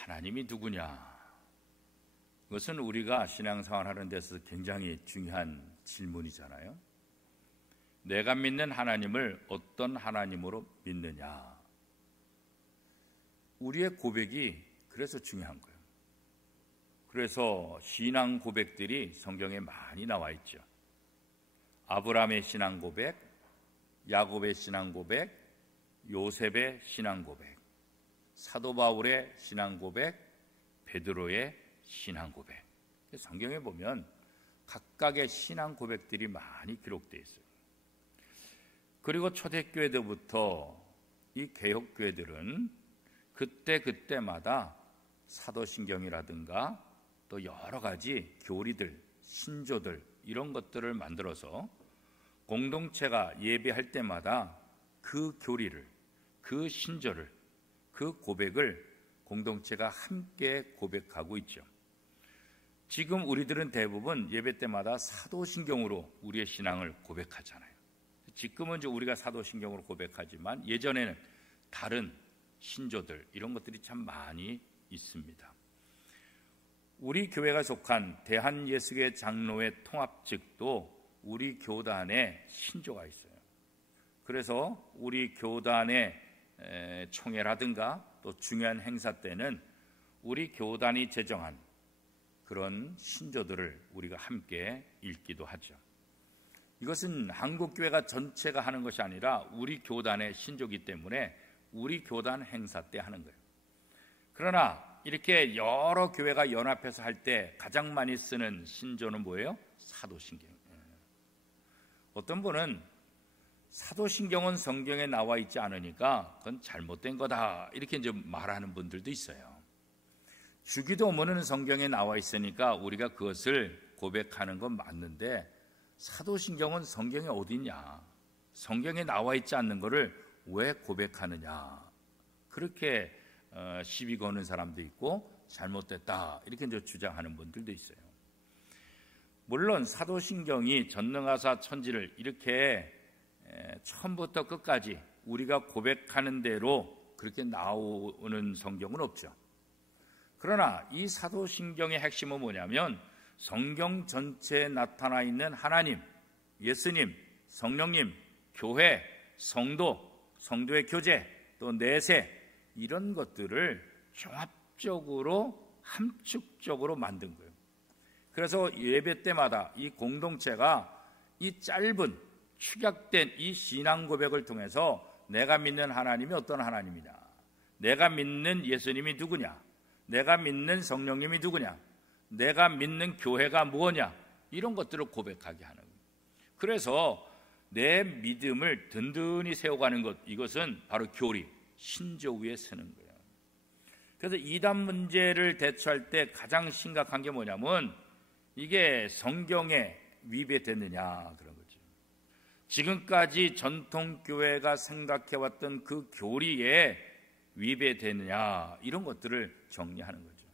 하나님이 누구냐? 그것은 우리가 신앙생활 하는 데서 굉장히 중요한 질문이잖아요. 내가 믿는 하나님을 어떤 하나님으로 믿느냐? 우리의 고백이 그래서 중요한 거예요. 그래서 신앙 고백들이 성경에 많이 나와 있죠. 아브라함의 신앙 고백, 야곱의 신앙 고백, 요셉의 신앙 고백, 사도 바울의 신앙 고백, 베드로의 신앙 고백. 성경에 보면 각각의 신앙 고백들이 많이 기록되어 있어요. 그리고 초대교회들부터 이 개혁교회들은 그때마다 사도신경이라든가 또 여러 가지 교리들, 신조들 이런 것들을 만들어서 공동체가 예배할 때마다 그 교리를, 그 신조를, 그 고백을 공동체가 함께 고백하고 있죠. 지금 우리들은 대부분 예배 때마다 사도신경으로 우리의 신앙을 고백하잖아요. 지금은 이제 우리가 사도신경으로 고백하지만 예전에는 다른 신조들 이런 것들이 참 많이 있습니다. 우리 교회가 속한 대한예수교 장로회 통합 측도 우리 교단에 신조가 있어요. 그래서 우리 교단의 총회라든가 또 중요한 행사 때는 우리 교단이 제정한 그런 신조들을 우리가 함께 읽기도 하죠. 이것은 한국교회가 전체가 하는 것이 아니라 우리 교단의 신조이기 때문에 우리 교단 행사 때 하는 거예요. 그러나 이렇게 여러 교회가 연합해서 할 때 가장 많이 쓰는 신조는 뭐예요? 사도신경. 어떤 분은 사도신경은 성경에 나와 있지 않으니까 그건 잘못된 거다 이렇게 이제 말하는 분들도 있어요. 주기도문은 성경에 나와 있으니까 우리가 그것을 고백하는 건 맞는데 사도신경은 성경에 어디 있냐? 성경에 나와 있지 않는 거를 왜 고백하느냐? 그렇게 시비 거는 사람도 있고 잘못됐다 이렇게 이제 주장하는 분들도 있어요. 물론 사도신경이 전능하사 천지를 이렇게 처음부터 끝까지 우리가 고백하는 대로 그렇게 나오는 성경은 없죠. 그러나 이 사도신경의 핵심은 뭐냐면 성경 전체에 나타나 있는 하나님, 예수님, 성령님, 교회, 성도의 교제, 또 내세 이런 것들을 종합적으로 함축적으로 만든 거예요. 그래서 예배 때마다 이 공동체가 이 짧은 축약된 이 신앙 고백을 통해서 내가 믿는 하나님이 어떤 하나님이냐, 내가 믿는 예수님이 누구냐, 내가 믿는 성령님이 누구냐, 내가 믿는 교회가 뭐냐 이런 것들을 고백하게 하는 거예요. 그래서 내 믿음을 든든히 세워가는 것, 이것은 바로 교리, 신조 위에 서는 거예요. 그래서 이단 문제를 대처할 때 가장 심각한 게 뭐냐면 이게 성경에 위배됐느냐 그런 거죠. 지금까지 전통교회가 생각해왔던 그 교리에 위배되느냐 이런 것들을 정리하는 거죠.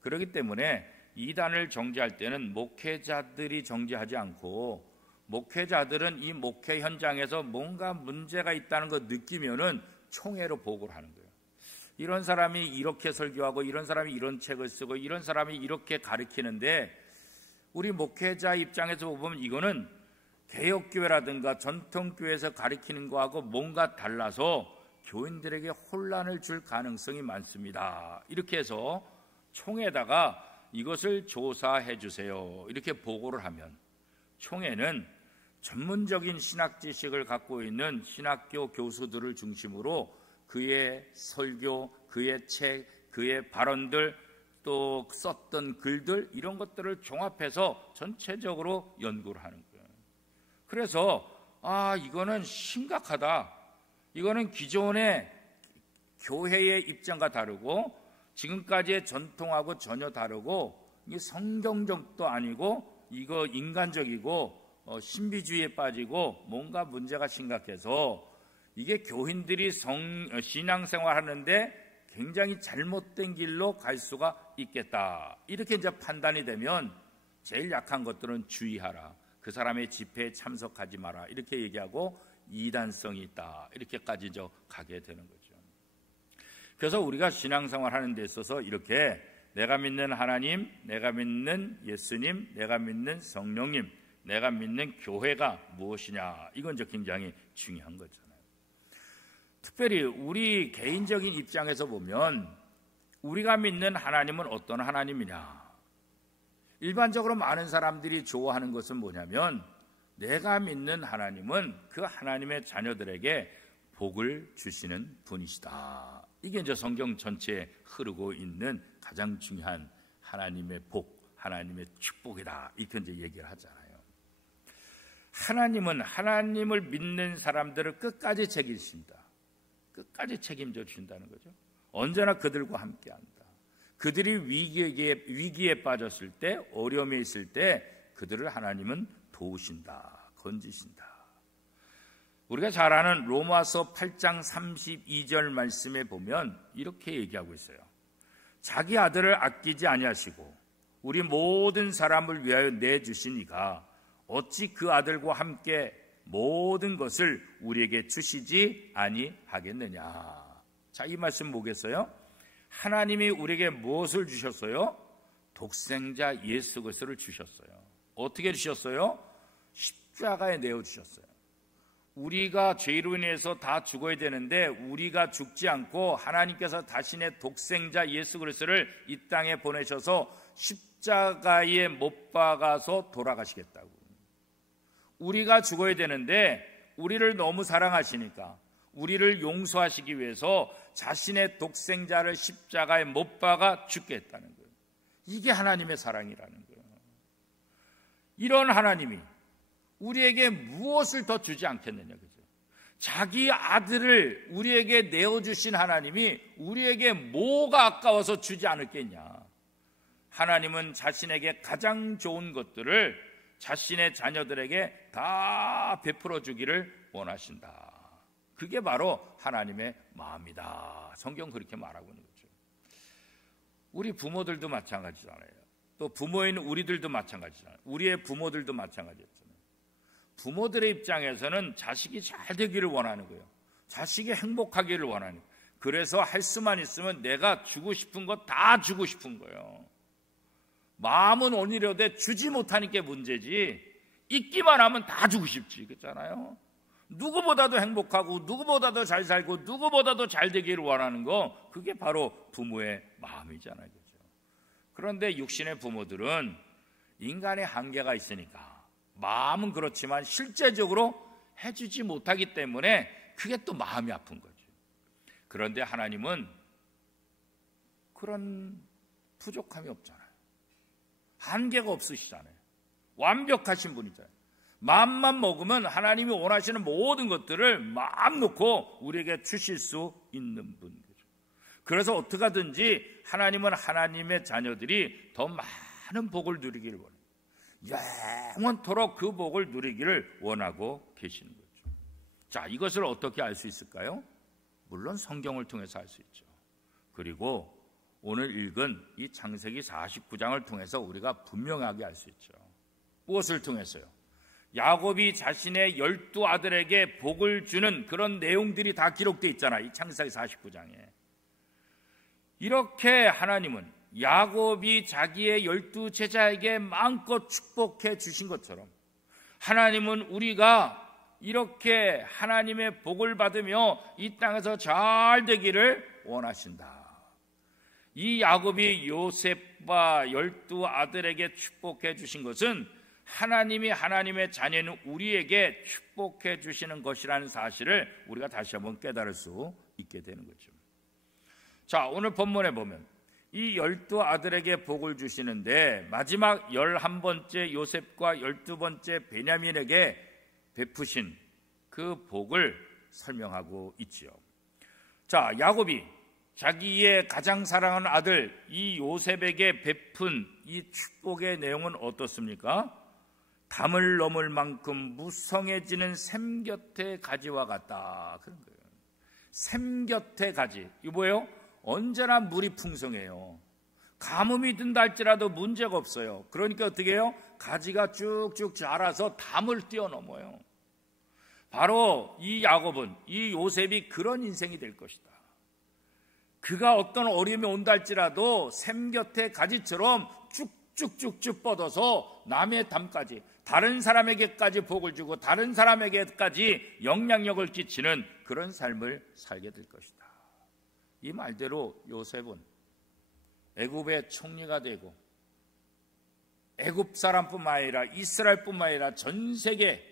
그렇기 때문에 이단을 정죄할 때는 목회자들이 정죄하지 않고 목회자들은 이 목회 현장에서 뭔가 문제가 있다는 거 느끼면은 총회로 보고를 하는 거예요. 이런 사람이 이렇게 설교하고 이런 사람이 이런 책을 쓰고 이런 사람이 이렇게 가르치는데 우리 목회자 입장에서 보면 이거는 개혁교회라든가 전통교회에서 가르치는 거하고 뭔가 달라서 교인들에게 혼란을 줄 가능성이 많습니다. 이렇게 해서 총회에다가 이것을 조사해 주세요 이렇게 보고를 하면 총회는 전문적인 신학 지식을 갖고 있는 신학교 교수들을 중심으로 그의 설교, 그의 책, 그의 발언들 또 썼던 글들 이런 것들을 종합해서 전체적으로 연구를 하는 거예요. 그래서 이거는 심각하다. 이거는 기존의 교회의 입장과 다르고 지금까지의 전통하고 전혀 다르고 이게 성경적도 아니고 이거 인간적이고 신비주의에 빠지고 뭔가 문제가 심각해서 이게 교인들이 신앙생활 하는데 굉장히 잘못된 길로 갈 수가 있겠다. 이렇게 이제 판단이 되면 제일 약한 것들은 주의하라. 그 사람의 집회에 참석하지 마라. 이렇게 얘기하고 이단성이 있다. 이렇게까지 가게 되는 거죠. 그래서 우리가 신앙생활 하는 데 있어서 이렇게 내가 믿는 하나님, 내가 믿는 예수님, 내가 믿는 성령님, 내가 믿는 교회가 무엇이냐, 이건 이제 굉장히 중요한 거잖아요. 특별히 우리 개인적인 입장에서 보면 우리가 믿는 하나님은 어떤 하나님이냐, 일반적으로 많은 사람들이 좋아하는 것은 뭐냐면 내가 믿는 하나님은 그 하나님의 자녀들에게 복을 주시는 분이시다. 이게 이제 성경 전체에 흐르고 있는 가장 중요한 하나님의 복, 하나님의 축복이다, 이렇게 이제 얘기를 하잖아요. 하나님은 하나님을 믿는 사람들을 끝까지 책임진다. 끝까지 책임져 주신다는 거죠. 언제나 그들과 함께한다. 그들이 위기에 빠졌을 때, 어려움에 있을 때 그들을 하나님은 도우신다, 건지신다. 우리가 잘 아는 로마서 8장 32절 말씀에 보면 이렇게 얘기하고 있어요. 자기 아들을 아끼지 아니하시고 우리 모든 사람을 위하여 내주신 이가 어찌 그 아들과 함께 모든 것을 우리에게 주시지 아니하겠느냐. 자, 이 말씀 보겠어요? 하나님이 우리에게 무엇을 주셨어요? 독생자 예수 그리스도를 주셨어요. 어떻게 주셨어요? 십자가에 내어주셨어요. 우리가 죄로 인해서 다 죽어야 되는데 우리가 죽지 않고 하나님께서 자신의 독생자 예수 그리스도를 이 땅에 보내셔서 십자가에 못 박아서 돌아가시겠다고. 우리가 죽어야 되는데 우리를 너무 사랑하시니까 우리를 용서하시기 위해서 자신의 독생자를 십자가에 못 박아 죽겠다는 거예요. 이게 하나님의 사랑이라는 거예요. 이런 하나님이 우리에게 무엇을 더 주지 않겠느냐, 그죠? 자기 아들을 우리에게 내어주신 하나님이 우리에게 뭐가 아까워서 주지 않을겠냐. 하나님은 자신에게 가장 좋은 것들을 자신의 자녀들에게 다 베풀어 주기를 원하신다. 그게 바로 하나님의 마음이다. 성경 그렇게 말하고 있는 거죠. 우리 부모들도 마찬가지잖아요. 또 부모인 우리들도 마찬가지잖아요. 우리의 부모들도 마찬가지였잖아요. 부모들의 입장에서는 자식이 잘 되기를 원하는 거예요. 자식이 행복하기를 원하는 거예요. 그래서 할 수만 있으면 내가 주고 싶은 거 다 주고 싶은 거예요. 마음은 온이려되 주지 못하는 게 문제지, 있기만 하면 다 주고 싶지, 그렇잖아요. 누구보다도 행복하고 누구보다도 잘 살고 누구보다도 잘 되기를 원하는 거, 그게 바로 부모의 마음이잖아요, 그렇죠? 그런데 육신의 부모들은 인간의 한계가 있으니까 마음은 그렇지만 실제적으로 해주지 못하기 때문에 그게 또 마음이 아픈 거죠. 그런데 하나님은 그런 부족함이 없잖아요. 한계가 없으시잖아요. 완벽하신 분이잖아요. 마음만 먹으면 하나님이 원하시는 모든 것들을 마음 놓고 우리에게 주실 수 있는 분이죠. 그래서 어떻게 하든지 하나님은 하나님의 자녀들이 더 많은 복을 누리기를 원해요. 영원토록 그 복을 누리기를 원하고 계시는 거죠. 자, 이것을 어떻게 알 수 있을까요? 물론 성경을 통해서 알 수 있죠. 그리고 오늘 읽은 이 창세기 49장을 통해서 우리가 분명하게 알 수 있죠. 무엇을 통해서요? 야곱이 자신의 12 아들에게 복을 주는 그런 내용들이 다 기록되어 있잖아요. 이 창세기 49장에. 이렇게 하나님은 야곱이 자기의 12 제자에게 마음껏 축복해 주신 것처럼 하나님은 우리가 이렇게 하나님의 복을 받으며 이 땅에서 잘 되기를 원하신다. 이 야곱이 요셉과 12 아들에게 축복해 주신 것은 하나님이 하나님의 자녀는 우리에게 축복해 주시는 것이라는 사실을 우리가 다시 한번 깨달을 수 있게 되는 거죠. 자, 오늘 본문에 보면 이 12 아들에게 복을 주시는데 마지막 11번째 요셉과 12번째 베냐민에게 베푸신 그 복을 설명하고 있지요. 자, 야곱이 자기의 가장 사랑하는 아들 이 요셉에게 베푼 이 축복의 내용은 어떻습니까? 담을 넘을 만큼 무성해지는 샘 곁의 가지와 같다, 그런 거예요. 샘 곁의 가지, 이거 뭐예요? 언제나 물이 풍성해요. 가뭄이 든다 할지라도 문제가 없어요. 그러니까 어떻게 해요? 가지가 쭉쭉 자라서 담을 뛰어넘어요. 바로 이 야곱은, 이 요셉이 그런 인생이 될 것이다. 그가 어떤 어려움이 온다 할지라도 샘 곁에 가지처럼 쭉쭉쭉쭉 뻗어서 남의 담까지, 다른 사람에게까지 복을 주고 다른 사람에게까지 영향력을 끼치는 그런 삶을 살게 될 것이다. 이 말대로 요셉은 애굽의 총리가 되고 애굽 사람뿐만 아니라 이스라엘뿐만 아니라 전 세계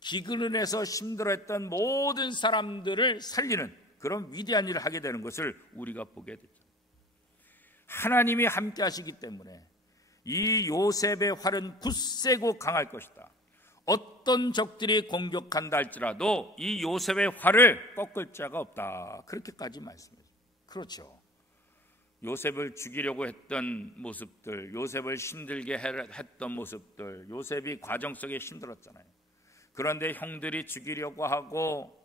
기근에서 힘들어했던 모든 사람들을 살리는 그런 위대한 일을 하게 되는 것을 우리가 보게 되죠. 하나님이 함께 하시기 때문에 이 요셉의 활은 굳세고 강할 것이다. 어떤 적들이 공격한다 할지라도 이 요셉의 활을 꺾을 자가 없다. 그렇게까지 말씀해요. 그렇죠. 요셉을 죽이려고 했던 모습들, 요셉을 힘들게 했던 모습들, 요셉이 과정 속에 힘들었잖아요. 그런데 형들이 죽이려고 하고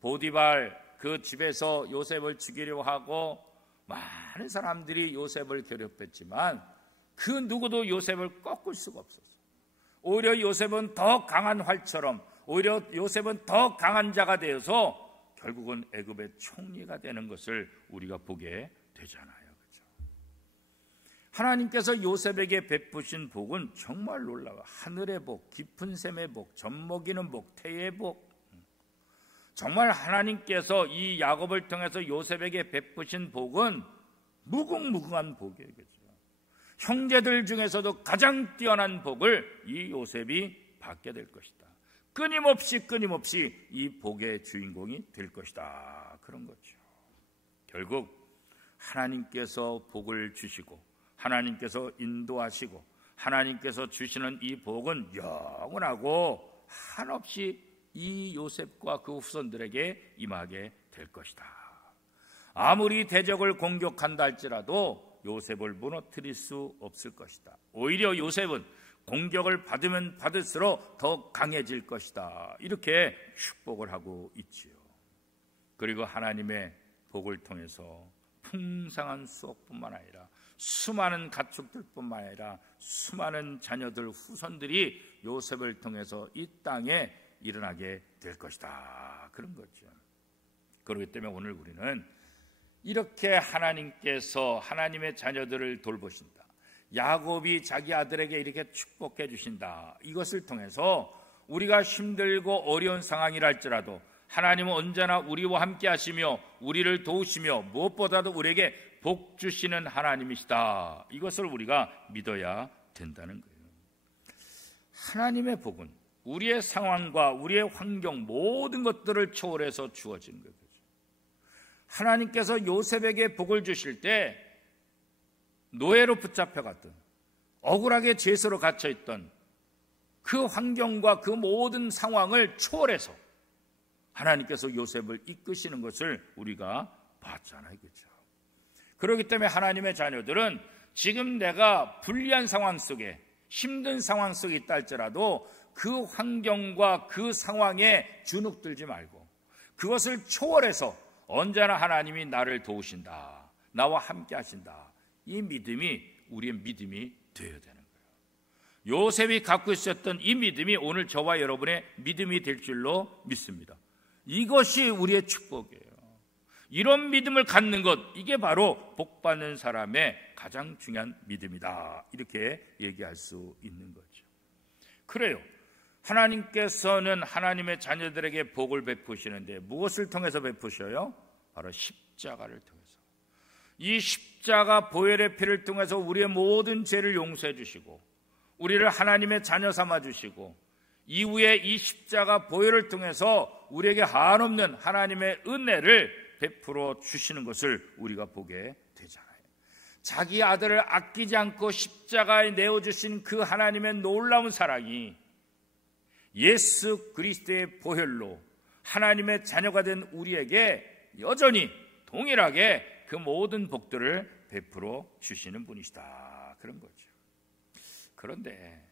보디발 그 집에서 요셉을 죽이려고 하고 많은 사람들이 요셉을 괴롭혔지만 그 누구도 요셉을 꺾을 수가 없었어요. 오히려 요셉은 더 강한 활처럼, 오히려 요셉은 더 강한 자가 되어서 결국은 애굽의 총리가 되는 것을 우리가 보게 되잖아요. 그렇죠? 하나님께서 요셉에게 베푸신 복은 정말 놀라워. 하늘의 복, 깊은 샘의 복, 젖먹이는 복, 태의 복. 정말 하나님께서 이 야곱을 통해서 요셉에게 베푸신 복은 무궁무궁한 복이에요. 그렇죠? 형제들 중에서도 가장 뛰어난 복을 이 요셉이 받게 될 것이다. 끊임없이 이 복의 주인공이 될 것이다. 그런 거죠. 결국 하나님께서 복을 주시고 하나님께서 인도하시고 하나님께서 주시는 이 복은 영원하고 한없이 이 요셉과 그 후손들에게 임하게 될 것이다. 아무리 대적을 공격한다 할지라도 요셉을 무너뜨릴 수 없을 것이다. 오히려 요셉은 공격을 받으면 받을수록 더 강해질 것이다. 이렇게 축복을 하고 있지요. 그리고 하나님의 복을 통해서 풍성한 수확뿐만 아니라 수많은 가축들뿐만 아니라 수많은 자녀들, 후손들이 요셉을 통해서 이 땅에 일어나게 될 것이다. 그런 거죠. 그렇기 때문에 오늘 우리는 이렇게 하나님께서 하나님의 자녀들을 돌보신다. 야곱이 자기 아들에게 이렇게 축복해 주신다. 이것을 통해서 우리가 힘들고 어려운 상황이라 할지라도 하나님은 언제나 우리와 함께 하시며 우리를 도우시며 무엇보다도 우리에게 복 주시는 하나님이시다. 이것을 우리가 믿어야 된다는 거예요. 하나님의 복은 우리의 상황과 우리의 환경 모든 것들을 초월해서 주어진 거예요. 하나님께서 요셉에게 복을 주실 때 노예로 붙잡혀갔던, 억울하게 죄수로 갇혀있던 그 환경과 그 모든 상황을 초월해서 하나님께서 요셉을 이끄시는 것을 우리가 봤잖아요. 그렇죠? 그렇기 때문에 하나님의 자녀들은 지금 내가 불리한 상황 속에, 힘든 상황 속에 있다 할지라도 그 환경과 그 상황에 주눅들지 말고 그것을 초월해서 언제나 하나님이 나를 도우신다, 나와 함께 하신다, 이 믿음이 우리의 믿음이 되어야 되는 거예요. 요셉이 갖고 있었던 이 믿음이 오늘 저와 여러분의 믿음이 될 줄로 믿습니다. 이것이 우리의 축복이에요. 이런 믿음을 갖는 것, 이게 바로 복받는 사람의 가장 중요한 믿음이다. 이렇게 얘기할 수 있는 거죠. 그래요. 하나님께서는 하나님의 자녀들에게 복을 베푸시는데 무엇을 통해서 베푸셔요? 바로 십자가를 통해서. 이 십자가 보혈의 피를 통해서 우리의 모든 죄를 용서해 주시고 우리를 하나님의 자녀 삼아 주시고 이후에 이 십자가 보혈을 통해서 우리에게 한없는 하나님의 은혜를 베풀어 주시는 것을 우리가 보게 되잖아요. 자기 아들을 아끼지 않고 십자가에 내어주신 그 하나님의 놀라운 사랑이 예수 그리스도의 보혈로 하나님의 자녀가 된 우리에게 여전히 동일하게 그 모든 복들을 베풀어 주시는 분이시다. 그런 거죠. 그런데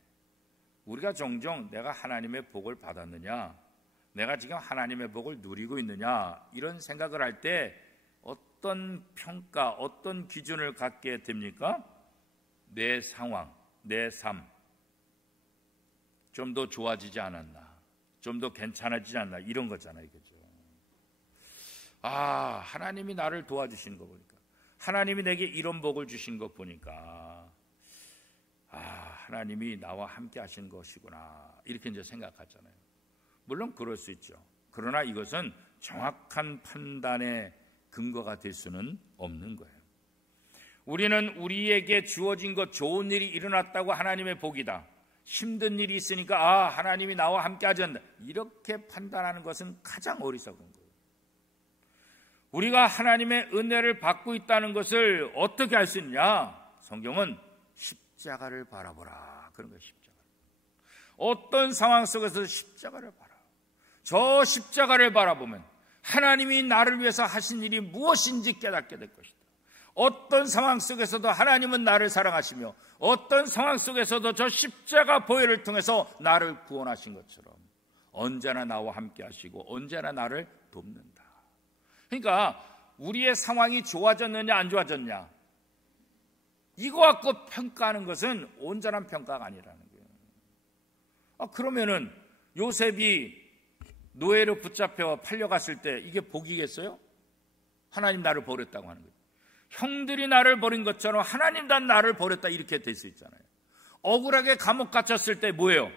우리가 종종 내가 하나님의 복을 받았느냐, 내가 지금 하나님의 복을 누리고 있느냐, 이런 생각을 할 때 어떤 평가, 어떤 기준을 갖게 됩니까? 내 상황, 내 삶 좀 더 좋아지지 않았나, 좀 더 괜찮아지지 않나, 이런 거잖아요. 그죠? 아, 하나님이 나를 도와주시는 거 보니까 하나님이 내게 이런 복을 주신 것 보니까 하나님이 나와 함께 하신 것이구나, 이렇게 이제 생각하잖아요. 물론 그럴 수 있죠. 그러나 이것은 정확한 판단의 근거가 될 수는 없는 거예요. 우리는 우리에게 주어진 것, 좋은 일이 일어났다고 하나님의 복이다, 힘든 일이 있으니까 하나님이 나와 함께 하지 않는다, 이렇게 판단하는 것은 가장 어리석은 거예요. 우리가 하나님의 은혜를 받고 있다는 것을 어떻게 알 수 있느냐? 성경은 십자가를 바라보라, 그런 거예요. 십자가. 어떤 상황 속에서 십자가를 바라, 저 십자가를 바라보면 하나님이 나를 위해서 하신 일이 무엇인지 깨닫게 될 것이다. 어떤 상황 속에서도 하나님은 나를 사랑하시며 어떤 상황 속에서도 저 십자가 보혈을 통해서 나를 구원하신 것처럼 언제나 나와 함께 하시고 언제나 나를 돕는다. 그러니까 우리의 상황이 좋아졌느냐 안 좋아졌냐, 이거 갖고 평가하는 것은 온전한 평가가 아니라는 거예요. 그러면은 요셉이 노예로 붙잡혀 팔려갔을 때 이게 복이겠어요? 하나님 나를 버렸다고 하는 거예요. 형들이 나를 버린 것처럼 하나님 난 나를 버렸다, 이렇게 될 수 있잖아요. 억울하게 감옥 갇혔을 때 뭐예요?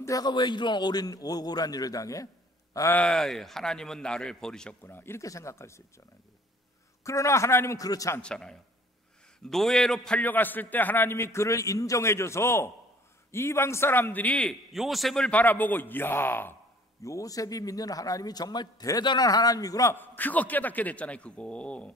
내가 왜 이런 억울한 일을 당해? 하나님은 나를 버리셨구나, 이렇게 생각할 수 있잖아요. 그러나 하나님은 그렇지 않잖아요. 노예로 팔려갔을 때 하나님이 그를 인정해줘서 이방 사람들이 요셉을 바라보고, 이야, 요셉이 믿는 하나님이 정말 대단한 하나님이구나, 그거 깨닫게 됐잖아요. 그거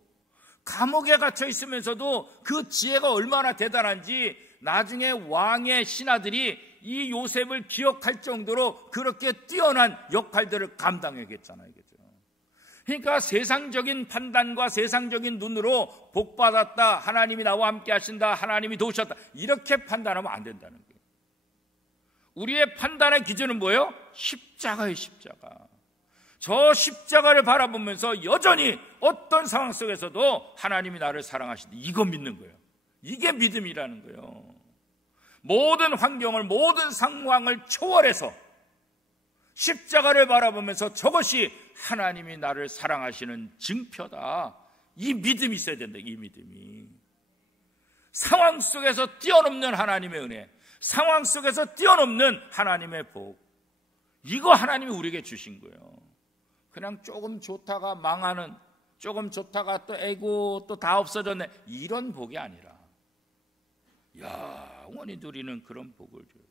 감옥에 갇혀 있으면서도 그 지혜가 얼마나 대단한지 나중에 왕의 신하들이 이 요셉을 기억할 정도로 그렇게 뛰어난 역할들을 감당하겠잖아요. 그러니까 세상적인 판단과 세상적인 눈으로 복받았다, 하나님이 나와 함께 하신다, 하나님이 도우셨다, 이렇게 판단하면 안 된다는 거예요. 우리의 판단의 기준은 뭐예요? 십자가예요. 십자가. 저 십자가를 바라보면서 여전히 어떤 상황 속에서도 하나님이 나를 사랑하신다, 이거 믿는 거예요. 이게 믿음이라는 거예요. 모든 환경을, 모든 상황을 초월해서 십자가를 바라보면서 저것이 하나님이 나를 사랑하시는 증표다, 이 믿음이 있어야 된다. 이 믿음이 상황 속에서 뛰어넘는 하나님의 은혜, 상황 속에서 뛰어넘는 하나님의 복, 이거 하나님이 우리에게 주신 거예요. 그냥 조금 좋다가 망하는, 조금 좋다가 또 애고 또 다 없어졌네, 이런 복이 아니라 영원히 누리는 그런 복을 줘요.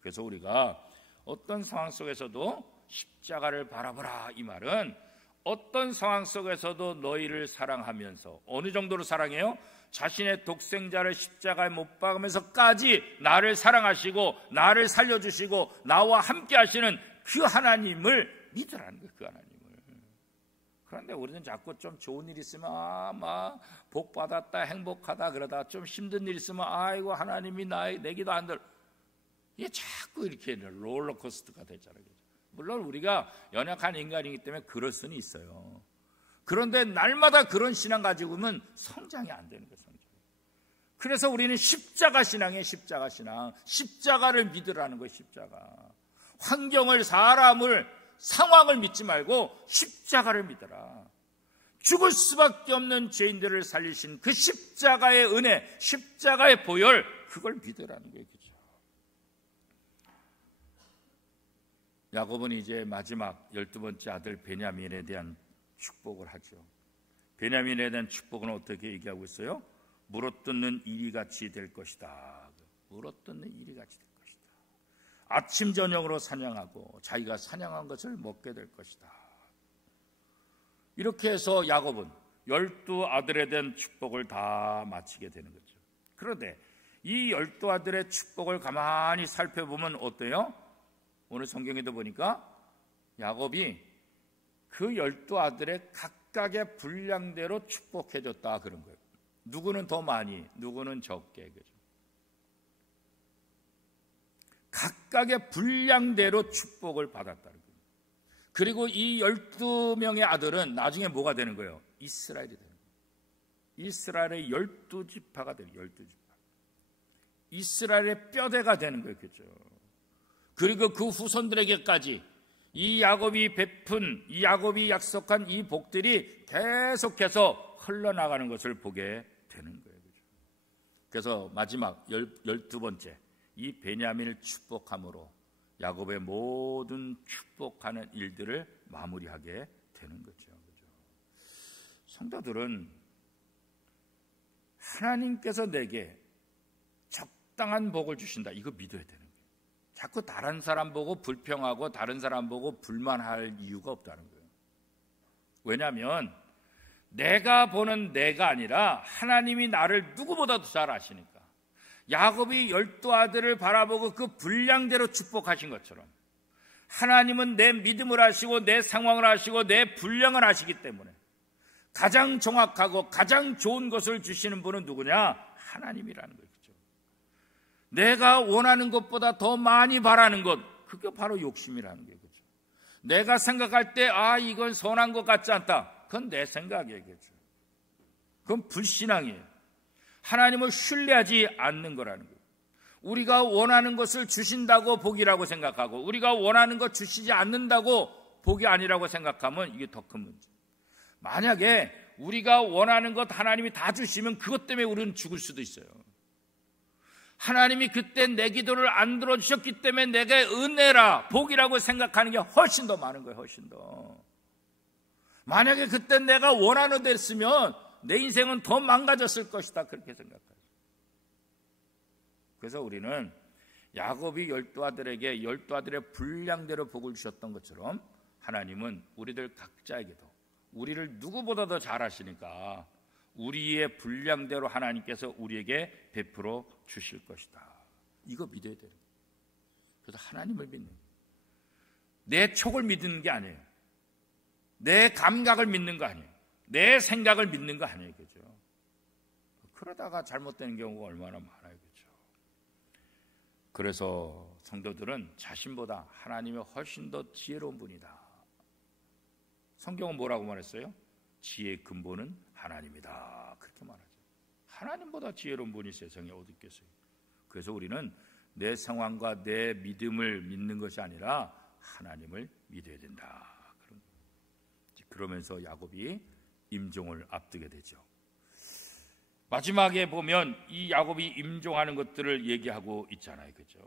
그래서 우리가 어떤 상황 속에서도 십자가를 바라보라, 이 말은 어떤 상황 속에서도 너희를 사랑하면서, 어느 정도로 사랑해요? 자신의 독생자를 십자가에 못 박으면서까지 나를 사랑하시고 나를 살려주시고 나와 함께 하시는 그 하나님을 믿으라는 거예요. 그 하나님을. 그런데 우리는 자꾸 좀 좋은 일 있으면 막 복 받았다, 행복하다 그러다 좀 힘든 일 있으면 아이고 하나님이 내 기도 안 들어, 이게 자꾸 이렇게 롤러코스터가 되잖아요. 물론 우리가 연약한 인간이기 때문에 그럴 수는 있어요. 그런데 날마다 그런 신앙 가지고는 성장이 안 되는 거예요. 성장. 그래서 우리는 십자가 신앙이에요. 십자가 신앙. 십자가를 믿으라는 거예요. 십자가. 환경을, 사람을, 상황을 믿지 말고 십자가를 믿어라. 죽을 수밖에 없는 죄인들을 살리신 그 십자가의 은혜, 십자가의 보혈, 그걸 믿으라는 거예요. 그죠? 야곱은 이제 마지막 12번째 아들 베냐민에 대한 축복을 하죠. 베냐민에 대한 축복은 어떻게 얘기하고 있어요? 물어뜯는 이리같이 될 것이다. 물어뜯는 이리같이 될 것이다. 아침 저녁으로 사냥하고 자기가 사냥한 것을 먹게 될 것이다. 이렇게 해서 야곱은 12아들에 대한 축복을 다 마치게 되는 거죠. 그런데 이 12아들의 축복을 가만히 살펴보면 어때요? 오늘 성경에도 보니까 야곱이 그 12아들의 각각의 분량대로 축복해줬다, 그런 거예요. 누구는 더 많이, 누구는 적게. 그죠? 각각의 분량대로 축복을 받았다는 거예요. 그리고 이 12명의 아들은 나중에 뭐가 되는 거예요? 이스라엘이 되는 거예요. 이스라엘의 12지파가 되는 거예요. 12지파. 이스라엘의 뼈대가 되는 거예요. 그죠? 그리고 그 후손들에게까지 이 야곱이 베푼, 이 야곱이 약속한 이 복들이 계속해서 흘러나가는 것을 보게 되는 거예요. 그래서 마지막 12번째, 이 베냐민을 축복함으로 야곱의 모든 축복하는 일들을 마무리하게 되는 거죠. 성도들은 하나님께서 내게 적당한 복을 주신다, 이거 믿어야 되는 거예요. 자꾸 다른 사람 보고 불평하고 다른 사람 보고 불만할 이유가 없다는 거예요. 왜냐하면 내가 보는 내가 아니라 하나님이 나를 누구보다도 잘 아시니까. 야곱이 12아들을 바라보고 그 분량대로 축복하신 것처럼 하나님은 내 믿음을 아시고 내 상황을 아시고 내 분량을 아시기 때문에 가장 정확하고 가장 좋은 것을 주시는 분은 누구냐? 하나님이라는 거죠. 내가 원하는 것보다 더 많이 바라는 것, 그게 바로 욕심이라는 거예요. 그렇죠? 내가 생각할 때 이건 선한 것 같지 않다, 그건 내 생각이에요. 그렇죠? 그건 불신앙이에요. 하나님을 신뢰하지 않는 거라는 거예요. 우리가 원하는 것을 주신다고 복이라고 생각하고 우리가 원하는 것 주시지 않는다고 복이 아니라고 생각하면 이게 더 큰 문제. 만약에 우리가 원하는 것 하나님이 다 주시면 그것 때문에 우리는 죽을 수도 있어요. 하나님이 그때 내 기도를 안 들어주셨기 때문에 내게 은혜라, 복이라고 생각하는 게 훨씬 더 많은 거예요. 훨씬 더. 만약에 그때 내가 원하는 대로 했으면 내 인생은 더 망가졌을 것이다, 그렇게 생각해요. 그래서 우리는 야곱이 12아들에게 12아들의 분량대로 복을 주셨던 것처럼 하나님은 우리들 각자에게도 우리를 누구보다도 잘 아시니까 우리의 분량대로 하나님께서 우리에게 베풀어 주실 것이다, 이거 믿어야 돼요. 그래서 하나님을 믿는 거예요. 내 촉을 믿는 게 아니에요. 내 감각을 믿는 거 아니에요. 내 생각을 믿는 거 아니에요. 그죠? 그러다가 잘못되는 경우가 얼마나 많아요. 그죠? 그래서 성도들은 자신보다 하나님이 훨씬 더 지혜로운 분이다. 성경은 뭐라고 말했어요? 지혜의 근본은 하나님이다, 그렇게 말하죠. 하나님보다 지혜로운 분이 세상에 어디 있겠어요? 그래서 우리는 내 상황과 내 믿음을 믿는 것이 아니라 하나님을 믿어야 된다. 그러면서 야곱이 임종을 앞두게 되죠. 마지막에 보면 이 야곱이 임종하는 것들을 얘기하고 있잖아요. 그죠?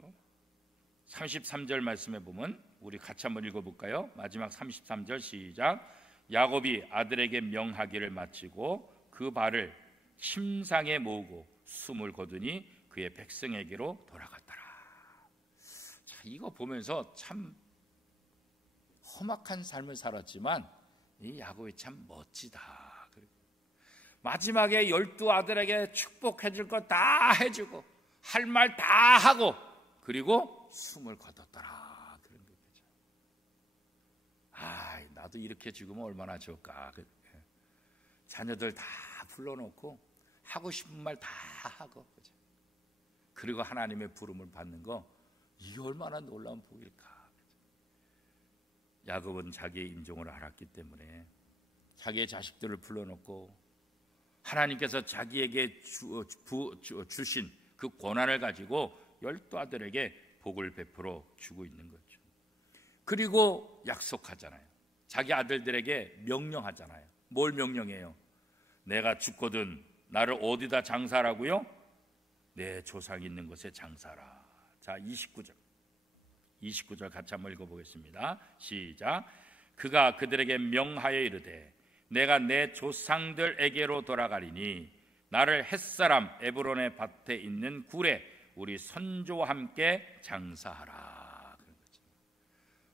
33절 말씀에 보면 우리 같이 한번 읽어볼까요? 마지막 33절 시작. 야곱이 아들에게 명하기를 마치고 그 발을 침상에 모으고 숨을 거두니 그의 백성에게로 돌아갔더라. 자, 이거 보면서 참 험악한 삶을 살았지만 이 야곱이 참 멋지다. 마지막에 12아들에게 축복해 줄 거 다 해주고 할 말 다 하고 그리고 숨을 거뒀더라, 그런 거죠. 나도 이렇게 죽으면 얼마나 좋을까. 자녀들 다 불러놓고 하고 싶은 말 다 하고, 그죠? 그리고 하나님의 부름을 받는 거, 이게 얼마나 놀라운 복일까. 야곱은 자기의 임종을 알았기 때문에 자기의 자식들을 불러놓고 하나님께서 자기에게 주신 그 권한을 가지고 12아들에게 복을 베풀어 주고 있는 거죠. 그리고 약속하잖아요. 자기 아들들에게 명령하잖아요. 뭘 명령해요? 내가 죽거든 나를 어디다 장사하라고요? 내 조상이 있는 곳에 장사하라. 자, 29절 같이 한번 읽어보겠습니다. 시작. 그가 그들에게 명하여 이르되 내가 내 조상들에게로 돌아가리니 나를 햇사람 에브론의 밭에 있는 굴에 우리 선조와 함께 장사하라.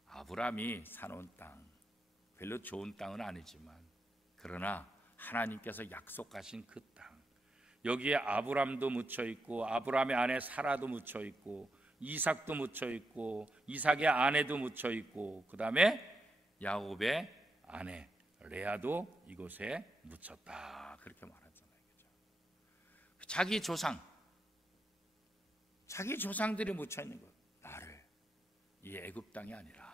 아브라함이 사놓은 땅, 별로 좋은 땅은 아니지만 그러나 하나님께서 약속하신 그 땅, 여기에 아브라함도 묻혀있고 아브라함의 아내 사라도 묻혀있고 이삭도 묻혀있고 이삭의 아내도 묻혀있고 그 다음에 야곱의 아내 레아도 이곳에 묻혔다, 그렇게 말하잖아요. 자기 조상들이 묻혀있는 것, 나를 이 애굽 땅이 아니라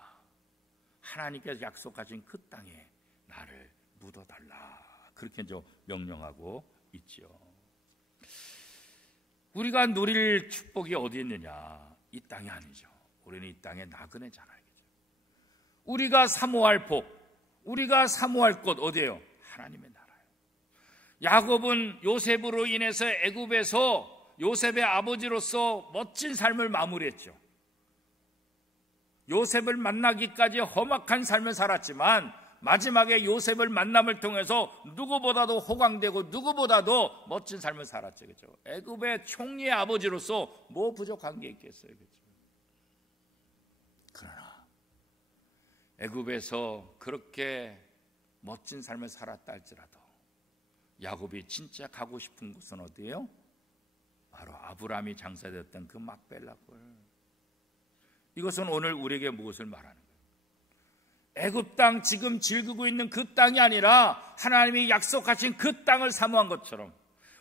하나님께서 약속하신 그 땅에 나를 묻어달라, 그렇게 명령하고 있죠. 우리가 누릴 축복이 어디 있느냐? 이 땅이 아니죠. 우리는 이 땅의 나그네잖아요. 우리가 사모할 복, 우리가 사모할 곳 어디예요? 하나님의 나라예요. 야곱은 요셉으로 인해서 애굽에서 요셉의 아버지로서 멋진 삶을 마무리했죠. 요셉을 만나기까지 험악한 삶을 살았지만 마지막에 요셉을 만남을 통해서 누구보다도 호강되고 누구보다도 멋진 삶을 살았죠. 그렇죠? 애굽의 총리의 아버지로서 뭐 부족한 게 있겠어요. 그렇죠? 그러나 애굽에서 그렇게 멋진 삶을 살았다 할지라도 야곱이 진짜 가고 싶은 곳은 어디예요? 바로 아브라함이 장사되었던 그 막벨라 굴. 이것은 오늘 우리에게 무엇을 말하는 거예요? 애굽 땅, 지금 즐기고 있는 그 땅이 아니라 하나님이 약속하신 그 땅을 사모한 것처럼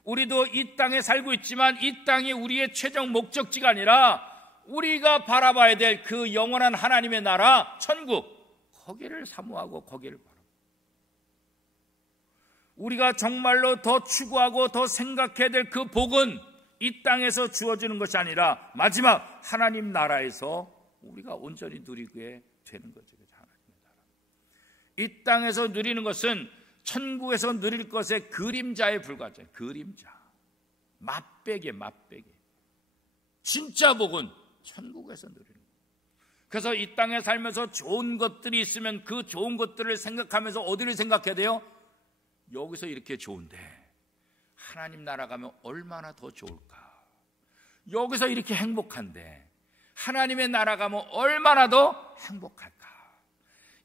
우리도 이 땅에 살고 있지만 이 땅이 우리의 최종 목적지가 아니라 우리가 바라봐야 될 그 영원한 하나님의 나라, 천국, 거기를 사모하고 거기를 바라봐. 우리가 정말로 더 추구하고 더 생각해야 될 그 복은 이 땅에서 주어지는 것이 아니라 마지막 하나님 나라에서 우리가 온전히 누리게 되는 거죠. 하나님의 나라. 이 땅에서 누리는 것은 천국에서 누릴 것의 그림자에 불과하죠. 그림자. 맛배기. 진짜 복은 천국에서 누리는 거예요. 그래서 이 땅에 살면서 좋은 것들이 있으면 그 좋은 것들을 생각하면서 어디를 생각해야 돼요? 여기서 이렇게 좋은데 하나님 나라 가면 얼마나 더 좋을까? 여기서 이렇게 행복한데 하나님의 나라 가면 얼마나 더 행복할까?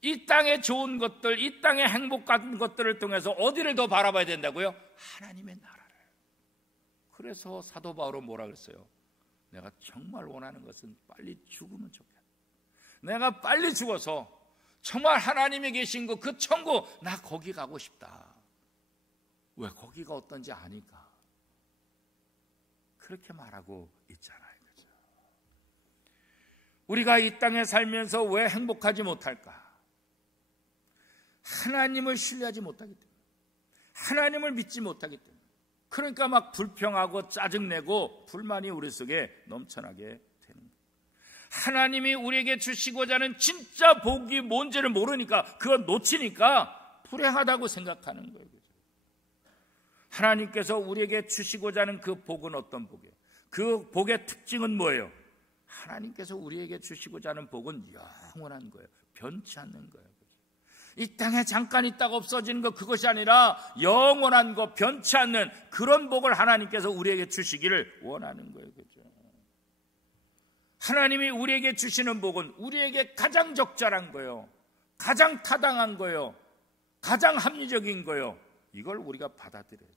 이 땅의 좋은 것들, 이 땅의 행복한 것들을 통해서 어디를 더 바라봐야 된다고요? 하나님의 나라를. 그래서 사도 바울은 뭐라 그랬어요? 내가 정말 원하는 것은 빨리 죽으면 좋겠다. 내가 빨리 죽어서 정말 하나님이 계신 그 천국, 나 거기 가고 싶다. 왜? 거기가 어떤지 아니까. 그렇게 말하고 있잖아요. 그죠? 우리가 이 땅에 살면서 왜 행복하지 못할까? 하나님을 신뢰하지 못하기 때문에, 하나님을 믿지 못하기 때문에, 그러니까 막 불평하고 짜증내고 불만이 우리 속에 넘쳐나게 되는 거예요. 하나님이 우리에게 주시고자 하는 진짜 복이 뭔지를 모르니까, 그걸 놓치니까 불행하다고 생각하는 거예요. 하나님께서 우리에게 주시고자 하는 그 복은 어떤 복이에요? 그 복의 특징은 뭐예요? 하나님께서 우리에게 주시고자 하는 복은 영원한 거예요. 변치 않는 거예요. 이 땅에 잠깐 있다가 없어지는 것, 그것이 아니라 영원한 것, 변치 않는 그런 복을 하나님께서 우리에게 주시기를 원하는 거예요. 그죠? 하나님이 우리에게 주시는 복은 우리에게 가장 적절한 거예요. 가장 타당한 거예요. 가장 합리적인 거예요. 이걸 우리가 받아들여야 돼요.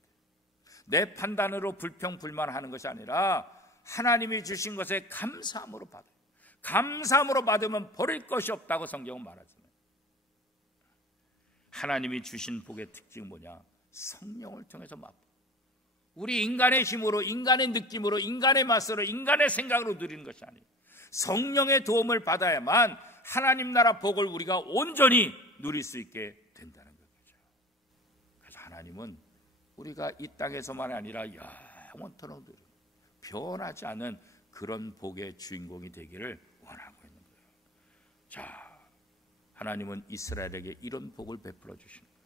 내 판단으로 불평불만하는 것이 아니라 하나님이 주신 것에 감사함으로 받아요. 감사함으로 받으면 버릴 것이 없다고 성경은 말하잖아요. 하나님이 주신 복의 특징은 뭐냐? 성령을 통해서 맛보. 우리 인간의 힘으로, 인간의 느낌으로, 인간의 맛으로, 인간의 생각으로 누리는 것이 아니에요. 성령의 도움을 받아야만 하나님 나라 복을 우리가 온전히 누릴 수 있게 된다는 거죠. 그래서 하나님은 우리가 이 땅에서만 아니라 영원토록 누리는, 변하지 않은 그런 복의 주인공이 되기를 원하고 있는 거예요. 자, 하나님은 이스라엘에게 이런 복을 베풀어 주시는 거예요.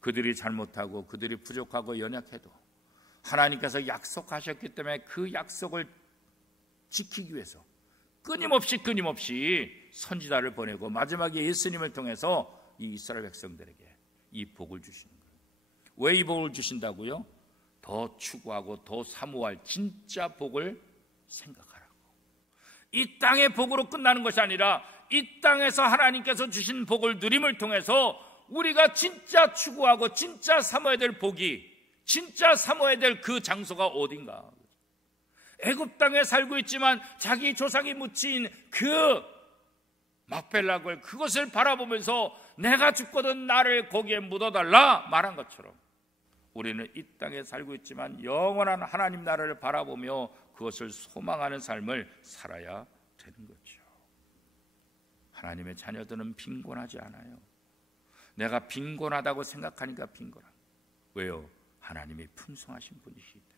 그들이 잘못하고 그들이 부족하고 연약해도 하나님께서 약속하셨기 때문에 그 약속을 지키기 위해서 끊임없이 선지자를 보내고 마지막에 예수님을 통해서 이 이스라엘 백성들에게 이 복을 주시는 거예요. 왜 이 복을 주신다고요? 더 추구하고 더 사모할 진짜 복을 생각하라고. 이 땅의 복으로 끝나는 것이 아니라 이 땅에서 하나님께서 주신 복을 누림을 통해서 우리가 진짜 추구하고 진짜 사모해야 될 복이, 진짜 사모해야 될 그 장소가 어딘가. 애굽 땅에 살고 있지만 자기 조상이 묻힌 그 막벨락을, 그것을 바라보면서 내가 죽거든 나를 거기에 묻어달라 말한 것처럼 우리는 이 땅에 살고 있지만 영원한 하나님 나라를 바라보며 그것을 소망하는 삶을 살아야 되는 거죠. 하나님의 자녀들은 빈곤하지 않아요. 내가 빈곤하다고 생각하니까 빈곤한. 왜요? 하나님이 풍성하신 분이시기 때문에.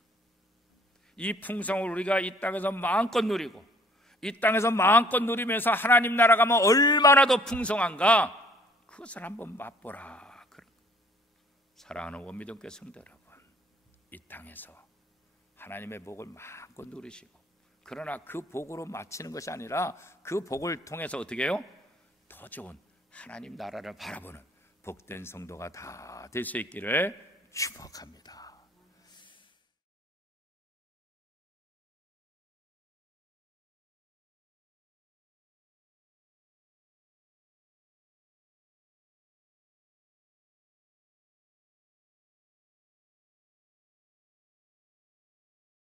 이 풍성을 우리가 이 땅에서 마음껏 누리고 이 땅에서 마음껏 누리면서 하나님 나라가 뭐 얼마나 더 풍성한가, 그것을 한번 맛보라. 사랑하는 원미동교회 성도 여러분, 이 땅에서 하나님의 복을 마음껏 누리시고, 그러나 그 복으로 마치는 것이 아니라 그 복을 통해서 어떻게 해요? 더 좋은 하나님 나라를 바라보는 복된 성도가 다 될 수 있기를 축복합니다.